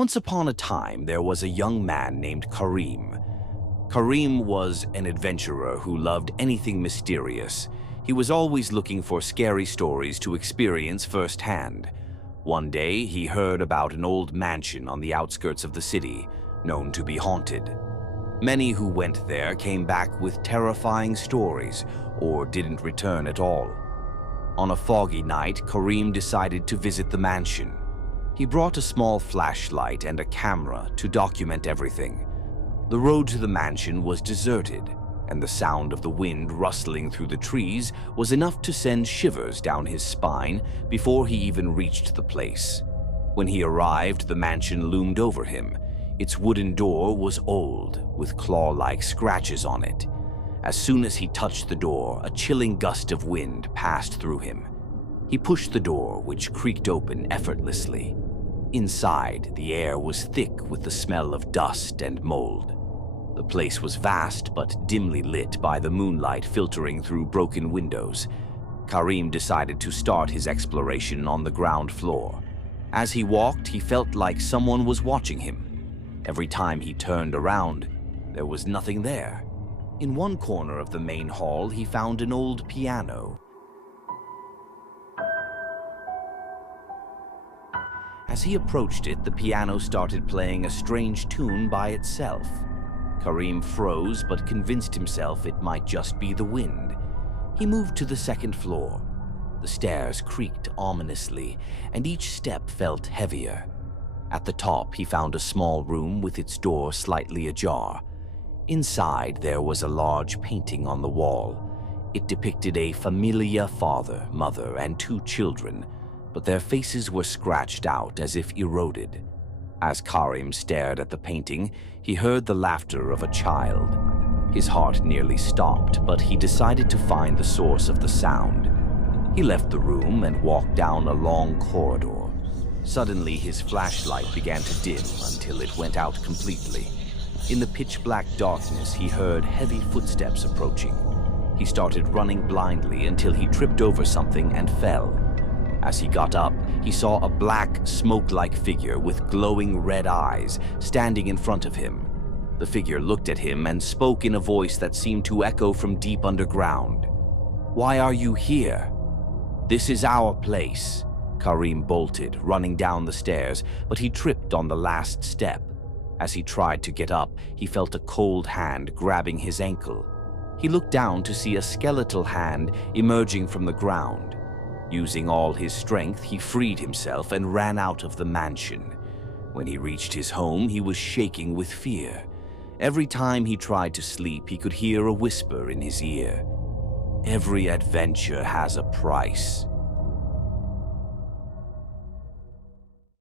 Once upon a time, there was a young man named Karim. Karim was an adventurer who loved anything mysterious. He was always looking for scary stories to experience firsthand. One day, he heard about an old mansion on the outskirts of the city, known to be haunted. Many who went there came back with terrifying stories or didn't return at all. On a foggy night, Karim decided to visit the mansion. He brought a small flashlight and a camera to document everything. The road to the mansion was deserted, and the sound of the wind rustling through the trees was enough to send shivers down his spine before he even reached the place. When he arrived, the mansion loomed over him. Its wooden door was old, with claw-like scratches on it. As soon as he touched the door, a chilling gust of wind passed through him. He pushed the door, which creaked open effortlessly. Inside, the air was thick with the smell of dust and mold. The place was vast but dimly lit by the moonlight filtering through broken windows. Karim decided to start his exploration on the ground floor. As he walked, he felt like someone was watching him. Every time he turned around, there was nothing there. In one corner of the main hall, he found an old piano. As he approached it, the piano started playing a strange tune by itself. Karim froze but convinced himself it might just be the wind. He moved to the second floor. The stairs creaked ominously, and each step felt heavier. At the top, he found a small room with its door slightly ajar. Inside, there was a large painting on the wall. It depicted a familiar father, mother, and two children, but their faces were scratched out as if eroded. As Karim stared at the painting, he heard the laughter of a child. His heart nearly stopped, but he decided to find the source of the sound. He left the room and walked down a long corridor. Suddenly, his flashlight began to dim until it went out completely. In the pitch-black darkness, he heard heavy footsteps approaching. He started running blindly until he tripped over something and fell. As he got up, he saw a black, smoke-like figure with glowing red eyes standing in front of him. The figure looked at him and spoke in a voice that seemed to echo from deep underground. "Why are you here?" "This is our place." Karim bolted, running down the stairs, but he tripped on the last step. As he tried to get up, he felt a cold hand grabbing his ankle. He looked down to see a skeletal hand emerging from the ground. Using all his strength, he freed himself and ran out of the mansion. When he reached his home, he was shaking with fear. Every time he tried to sleep, he could hear a whisper in his ear. "Every adventure has a price."